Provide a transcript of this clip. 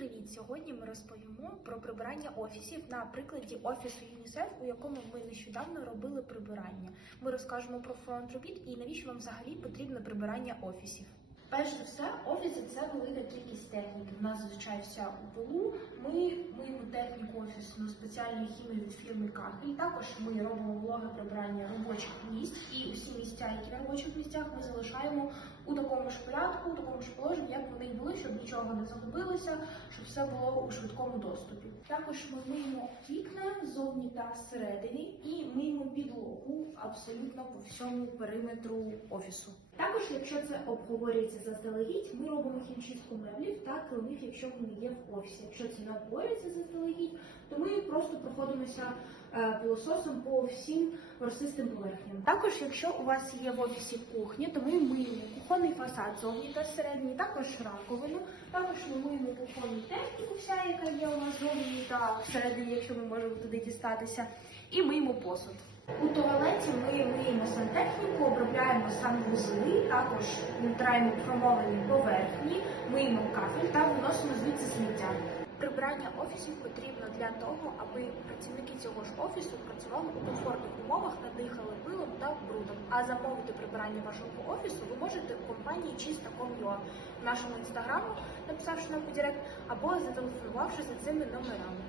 привіт! Сьогодні ми розповімо про прибирання офісів на прикладі офісу ЮНІСЕФ, у якому ми нещодавно робили прибирання. Ми розкажемо про фронт робіт і навіщо вам взагалі потрібно прибирання офісів. Перш за все, офіси це велика кількість техніки. В нас зазвичай вся у пилу. Ми миємо техніку офісну спеціальної хімії від фірми Кахель. Також ми робимо вологе прибирання робочих місць і усі місця, які на робочих місцях, ми залишаємо у такому ж порядку, у такому ж положенні, як вони й були, щоб нічого не загубилося, щоб все було у швидкому доступі. Також ми миємо вікна ззовні та зсередині і миємо підлогу абсолютно по всьому периметру офісу. Також, якщо це обговорюється заздалегідь, ми робимо хімчистку меблів та килимів, якщо вони є в офісі. Якщо це не обговорюється заздалегідь, то ми просто проходимося е, пилососом по всім росистим поверхням. Також, якщо у вас є в офісі кухня, то ми миємо кухонний фасад зовні та середній, також раковину. Також ми миємо кухонну техніку, вся яка є у нас зовні та всередині, якщо ми можемо туди дістатися, і миємо посуд. У туалеті ми миємо сантехніку, обробляємо санвузли, також витираємо промовлені поверхні, миємо кафель та виносимо звідси сміття. Прибирання офісів потрібно для того, аби працівники цього ж офісу працювали у комфортних умовах та дихали та брудом. А замовити прибирання вашого офісу ви можете в компанії Чиста.com.ua в нашому інстаграму, написавши нам у директ, або зателефонувавши за цими номерами.